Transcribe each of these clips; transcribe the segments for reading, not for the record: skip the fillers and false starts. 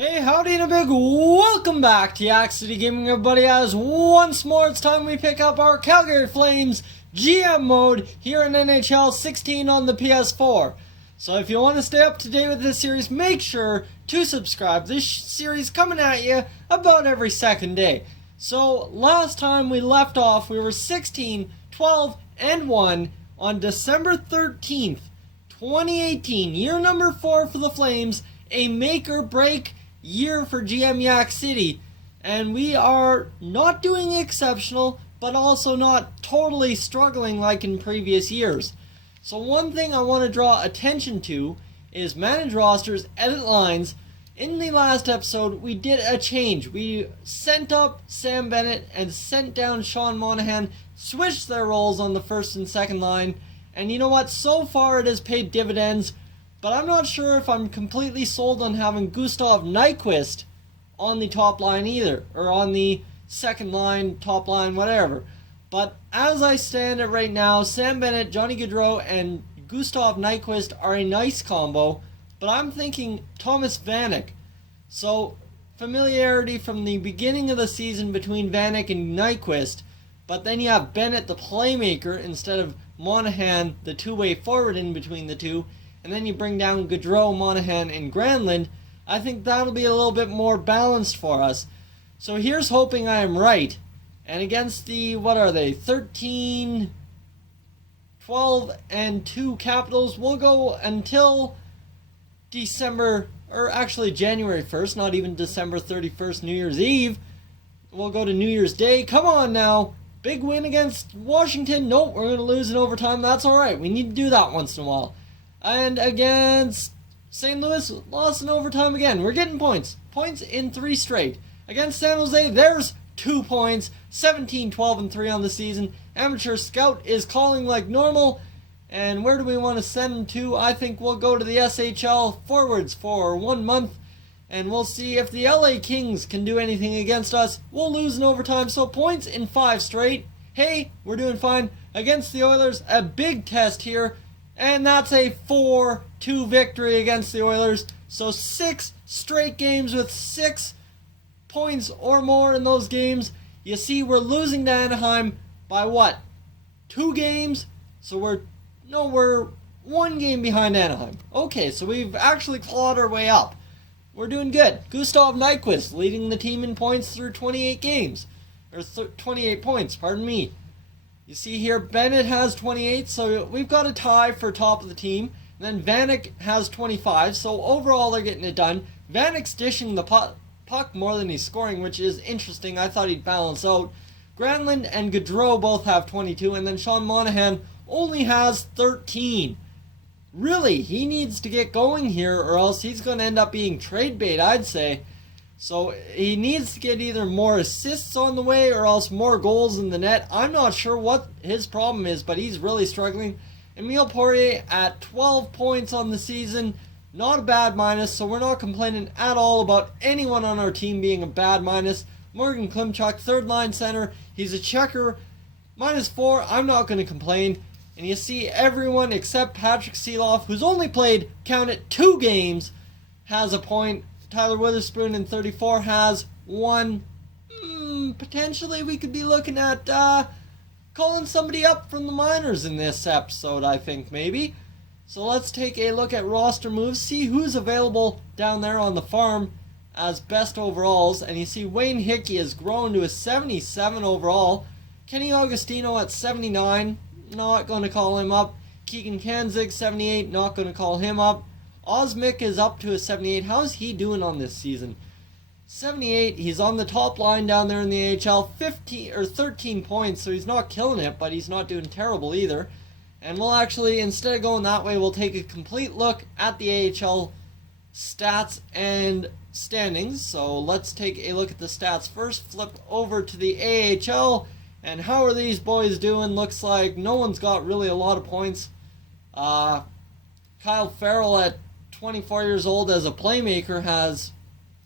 Hey, howdy and a big welcome back to Yak-City Gaming, everybody, as once more it's time we pick up our Calgary Flames GM mode here in NHL 16 on the PS4. So if you want to stay up to date with this series, make sure to subscribe. This series coming at you about every second day. So last time we left off, we were 16, 12, and 1 on December 13th, 2018, year number 4 for the Flames, a make or break year for GM Yak-City, and we are not doing exceptional, but also not totally struggling like in previous years. So one thing I want to draw attention to is manage rosters, edit lines. In the last episode, we did a change. We sent up Sam Bennett and sent down Sean Monahan, switched their roles on the first and second line, and you know what? So far it has paid dividends. But I'm not sure if I'm completely sold on having Gustav Nyquist on the top line either, or on the second line, top line, whatever. But as I stand it right now, Sam Bennett, Johnny Gaudreau, and Gustav Nyquist are a nice combo, but I'm thinking Thomas Vanek. So, familiarity from the beginning of the season between Vanek and Nyquist, but then you have Bennett the playmaker instead of Monahan the two-way forward in between the two, and then you bring down Gaudreau, Monahan, and Granlund. I think that'll be a little bit more balanced for us. So here's hoping I am right. And against the, 13, 12, and 2 Capitals, we'll go until January 1st, not even December 31st, New Year's Eve. We'll go to New Year's Day. Come on now. Big win against Washington. Nope, we're going to lose in overtime. That's alright. We need to do that once in a while. And against St. Louis, lost in overtime again. We're getting points. Points in 3 straight. Against San Jose, there's 2 points. 17, 12, and 3 on the season. Amateur Scout is calling like normal. And where do we want to send him to? I think we'll go to the SHL forwards for 1 month. And we'll see if the LA Kings can do anything against us. We'll lose in overtime, so points in 5 straight. Hey, we're doing fine. Against the Oilers, a big test here. And that's a 4-2 victory against the Oilers. So 6 straight games with 6 points or more in those games. You see, we're losing to Anaheim by what? 2 games? So we're 1 game behind Anaheim. Okay, so we've actually clawed our way up. We're doing good. Gustav Nyquist leading the team in points through 28 games. Or 28 points, pardon me. You see here, Bennett has 28, so we've got a tie for top of the team. And then Vanek has 25, so overall they're getting it done. Vanek's dishing the puck more than he's scoring, which is interesting. I thought he'd balance out. Granlund and Gaudreau both have 22, and then Sean Monahan only has 13. Really, he needs to get going here, or else he's going to end up being trade bait, I'd say. So he needs to get either more assists on the way or else more goals in the net. I'm not sure what his problem is, but he's really struggling. Emile Poirier at 12 points on the season. Not a bad minus, so we're not complaining at all about anyone on our team being a bad minus. Morgan Klimchuk, third line center. He's a checker. -4. I'm not going to complain. And you see everyone except Patrick Seeloff, who's only played, count it, 2 games, has a point. Tyler Witherspoon in 34 has 1. Potentially we could be looking at calling somebody up from the minors in this episode, I think, maybe. So let's take a look at roster moves, see who's available down there on the farm as best overalls. And you see Wayne Hickey has grown to a 77 overall. Kenny Augustino at 79, not going to call him up. Keegan Kanzig, 78, not going to call him up. Osmick is up to a 78. How's he doing on this season? 78. He's on the top line down there in the AHL. 13 points, so he's not killing it, but he's not doing terrible either. And we'll actually, instead of going that way, we'll take a complete look at the AHL stats and standings. So let's take a look at the stats first. Flip over to the AHL. And how are these boys doing? Looks like no one's got really a lot of points. Kyle Farrell at 24 years old as a playmaker has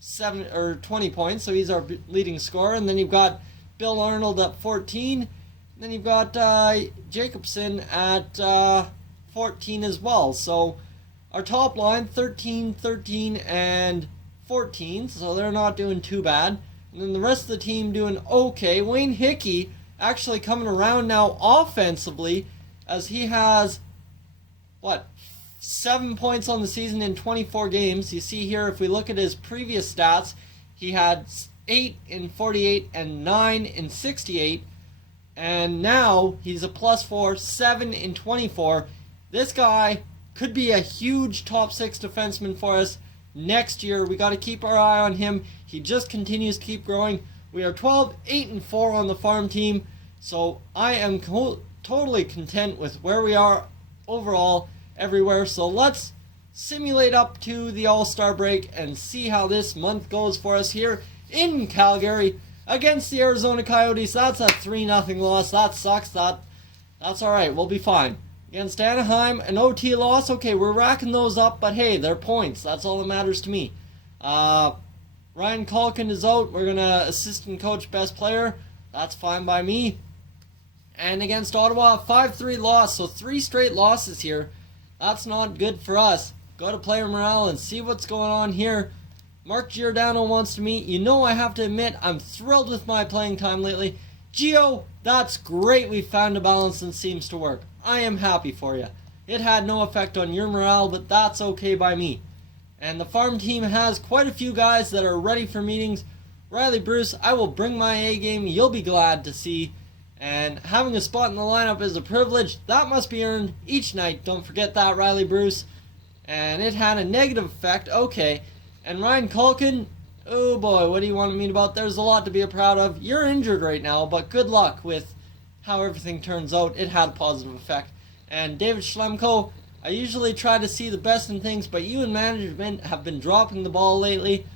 20 points, so he's our leading scorer. And then you've got Bill Arnold at 14. And then you've got Jacobson at 14 as well. So our top line, 13, 13, and 14, so they're not doing too bad. And then the rest of the team doing okay. Wayne Hickey actually coming around now offensively, as he has, 7 points on the season in 24 games. You see here, if we look at his previous stats, he had 8 in 48 and 9 in 68. And now he's a +4, 7 in 24. This guy could be a huge top 6 defenseman for us next year. We got to keep our eye on him. He just continues to keep growing. We are 12, 8 and 4 on the farm team. So I am totally content with where we are overall everywhere. So let's simulate up to the All-Star break and see how this month goes for us here in Calgary against the Arizona Coyotes. That's a 3-0 loss. That sucks. That's alright. We'll be fine. Against Anaheim, an OT loss. Okay, we're racking those up, but hey, they're points. That's all that matters to me. Ryan Calkin is out. We're going to assistant coach best player. That's fine by me. And against Ottawa, 5-3 loss. So 3 straight losses here. That's not good for us. Go to player morale and see what's going on here. Mark Giordano wants to meet. You know, I have to admit, I'm thrilled with my playing time lately. Gio, that's great. We found a balance and seems to work. I am happy for you. It had no effect on your morale, but that's okay by me. And the farm team has quite a few guys that are ready for meetings. Riley Bruce, I will bring my A game. You'll be glad to see. And having a spot in the lineup is a privilege. That must be earned each night. Don't forget that, Riley Bruce. And it had a negative effect. Okay. And Ryan Calkin, oh boy, what do you want to mean about? There's a lot to be proud of. You're injured right now, but good luck with how everything turns out. It had a positive effect. And David Schlemko, I usually try to see the best in things, but you and management have been dropping the ball lately.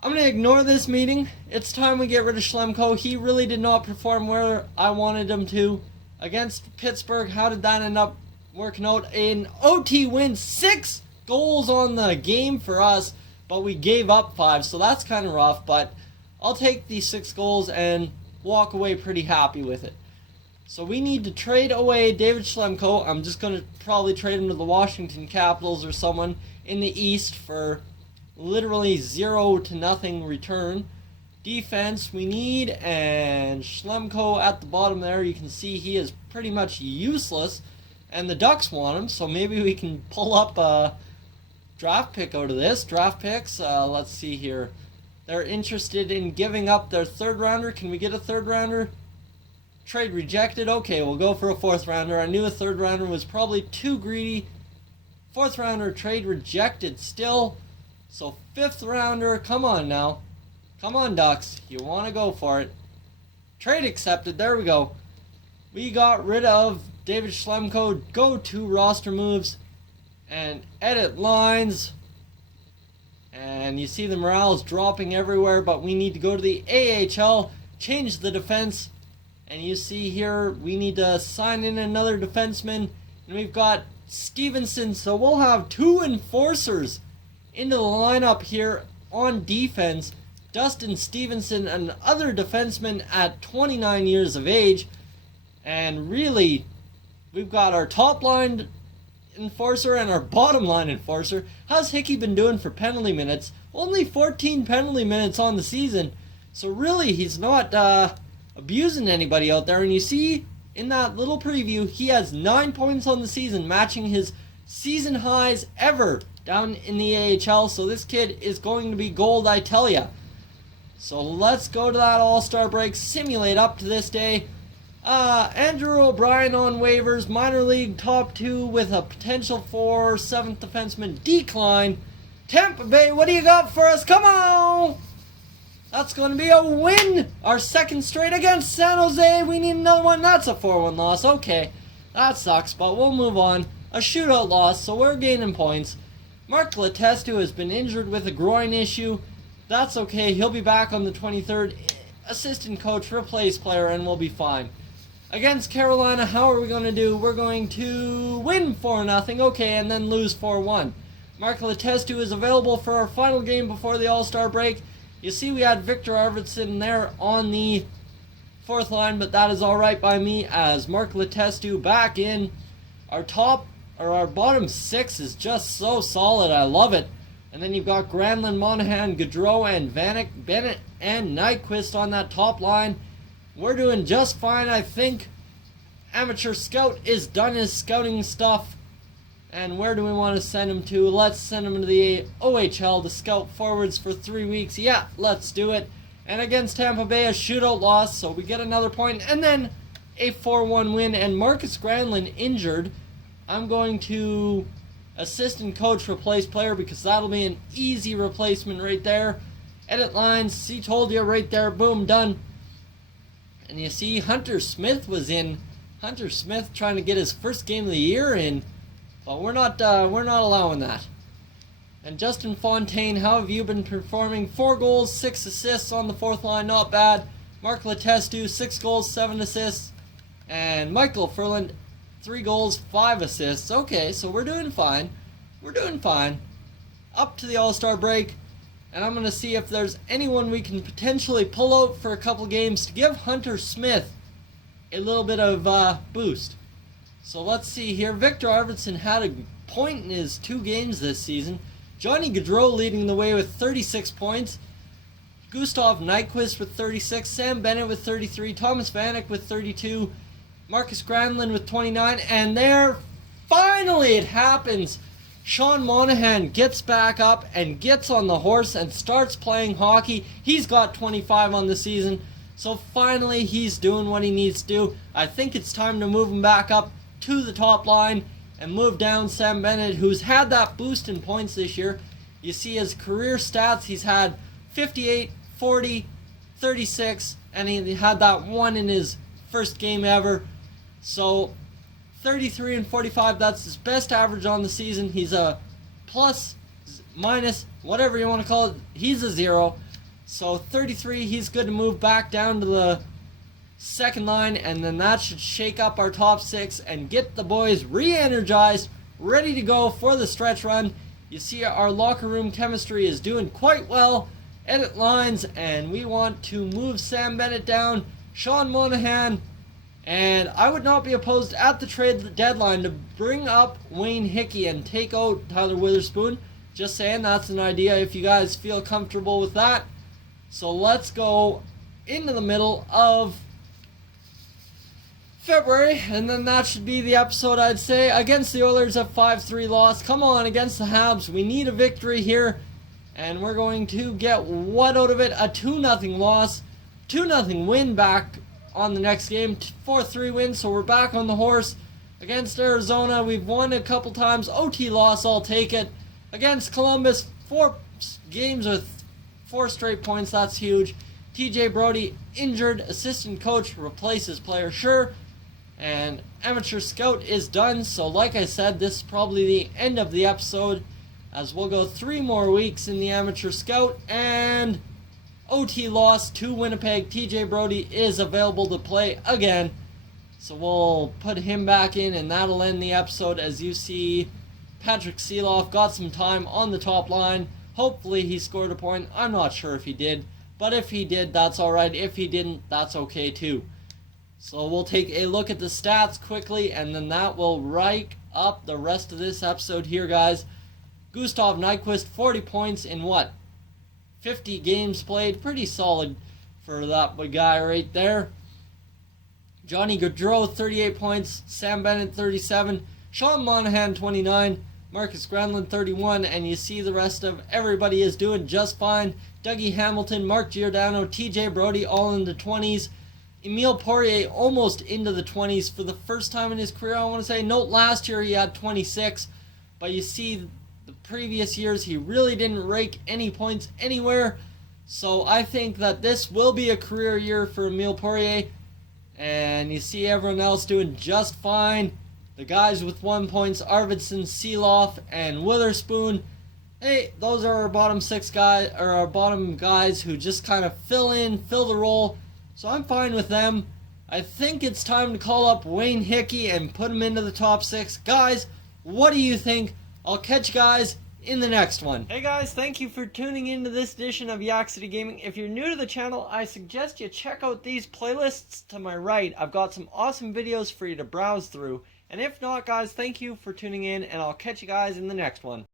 I'm going to ignore this meeting. It's time we get rid of Schlemko. He really did not perform where I wanted him to. Against Pittsburgh, how did that end up working out? An OT win, 6 goals on the game for us, but we gave up 5, so that's kind of rough, but I'll take these 6 goals and walk away pretty happy with it. So we need to trade away David Schlemko. I'm just going to probably trade him to the Washington Capitals or someone in the East for literally 0-0 return. Defense we need, and Schlemko at the bottom there, you can see he is pretty much useless, and the Ducks want him, so maybe we can pull up a draft pick out of this. Draft picks, let's see here. They're interested in giving up their 3rd rounder. Can we get a 3rd rounder? Trade rejected. Okay, we'll go for a 4th rounder. I knew a 3rd rounder was probably too greedy. 4th rounder, trade rejected still. So 5th rounder, come on now. Come on, Ducks. You want to go for it. Trade accepted. There we go. We got rid of David Schlemko. Go to roster moves and edit lines. And you see the morale is dropping everywhere, but we need to go to the AHL, change the defense. And you see here, we need to sign in another defenseman. And we've got Stevenson, so we'll have 2 enforcers into the lineup here on defense. Dustin Stevenson, another defenseman at 29 years of age. And really, we've got our top line enforcer and our bottom line enforcer. How's Hickey been doing for penalty minutes? Only 14 penalty minutes on the season. So really, he's not abusing anybody out there. And you see in that little preview, he has 9 points on the season, matching his season highs ever down in the AHL. So this kid is going to be gold, I tell ya. So let's go to that All-Star break, simulate up to this day. Andrew O'Brien on waivers, minor league top 2 with a potential for 7th defenseman decline. Tampa Bay, what do you got for us? Come on! That's going to be a win! Our 2nd straight against San Jose. We need another one. That's a 4-1 loss. Okay, that sucks, but we'll move on. A shootout loss, so we're gaining points. Mark Letestu has been injured with a groin issue. That's okay. He'll be back on the 23rd. Assistant coach, replace player, and we'll be fine. Against Carolina, how are we going to do? We're going to win 4-0, okay, and then lose 4-1. Mark Letestu is available for our final game before the All-Star break. You see we had Victor Arvidsson there on the 4th line, but that is alright by me as Mark Letestu back in. Our bottom 6 is just so solid. I love it. And then you've got Granlund, Monahan, Gaudreau, and Vanek, Bennett, and Nyquist on that top line. We're doing just fine, I think. Amateur Scout is done his scouting stuff. And where do we want to send him to? Let's send him to the OHL to scout forwards for 3 weeks. Yeah, let's do it. And against Tampa Bay, a shootout loss, so we get another point. And then a 4-1 win. And Marcus Granlund injured. I'm going to assistant coach replace player because that'll be an easy replacement right there. Edit lines, see, told you right there. Boom, done. And you see Hunter Smith was in. Hunter Smith trying to get his first game of the year in. But we're not allowing that. And Justin Fontaine, how have you been performing? 4 goals, 6 assists on the fourth line, not bad. Mark Letestu, 6 goals, 7 assists. And Michael Furland, 3 goals, 5 assists. Okay, so we're doing fine. We're doing fine. Up to the All-Star break. And I'm going to see if there's anyone we can potentially pull out for a couple games to give Hunter Smith a little bit of boost. So let's see here. Victor Arvidsson had a point in his 2 games this season. Johnny Gaudreau leading the way with 36 points. Gustav Nyquist with 36. Sam Bennett with 33. Thomas Vanek with 32. Marcus Granlund with 29. And there, finally it happens. Sean Monahan gets back up and gets on the horse and starts playing hockey. He's got 25 on the season. So finally he's doing what he needs to do. I think it's time to move him back up to the top line and move down Sam Bennett, who's had that boost in points this year. You see his career stats, he's had 58, 40, 36, and he had that one in his first game ever. So 33 and 45, that's his best average on the season. He's a plus, minus, whatever you want to call it, he's a 0. So 33, he's good to move back down to the second line, and then that should shake up our top 6 and get the boys re-energized, ready to go for the stretch run. You see our locker room chemistry is doing quite well. Edit lines, and we want to move Sam Bennett down, Sean Monahan, and I would not be opposed at the trade deadline to bring up Wayne Hickey and take out Tyler Witherspoon. Just saying, that's an idea if you guys feel comfortable with that. So let's go into the middle of February, and then that should be the episode, I'd say. Against the Oilers, a 5-3 loss. Come on, against the Habs, we need a victory here, and we're going to get what out of it? A 2-0 loss, 2-0 win back on the next game, 4-3 win, so we're back on the horse. Against Arizona, we've won a couple times. OT loss, I'll take it. Against Columbus, 4 games with 4 straight points, that's huge. TJ Brody injured, assistant coach replaces player, sure. And Amateur Scout is done, so like I said, this is probably the end of the episode, as we'll go 3 more weeks in the Amateur Scout, and OT loss to Winnipeg. TJ Brody is available to play again, so we'll put him back in, and that'll end the episode. As you see, Patrick Seeloff got some time on the top line. Hopefully he scored a point. I'm not sure if he did, but if he did, that's alright. If he didn't, that's okay too. So we'll take a look at the stats quickly, and then that will write up the rest of this episode here, guys. Gustav Nyquist, 40 points in what? 50 games played. Pretty solid for that guy right there. Johnny Gaudreau, 38 points. Sam Bennett, 37. Sean Monahan, 29. Marcus Granlund, 31. And you see the rest of everybody is doing just fine. Dougie Hamilton, Mark Giordano, TJ Brody, all in the 20s. Emile Poirier almost into the 20s for the first time in his career, I want to say. Note last year he had 26, but you see the previous years he really didn't rake any points anywhere. So I think that this will be a career year for Emile Poirier. And you see everyone else doing just fine. The guys with 1 points, Arvidsson, Seeloff, and Witherspoon. Hey, those are our bottom 6 guys, or our bottom guys who just kind of fill the role. So I'm fine with them. I think it's time to call up Wayne Hickey and put him into the top 6. Guys, what do you think? I'll catch you guys in the next one. Hey guys, thank you for tuning into this edition of Yak-City Gaming. If you're new to the channel, I suggest you check out these playlists to my right. I've got some awesome videos for you to browse through. And if not, guys, thank you for tuning in, and I'll catch you guys in the next one.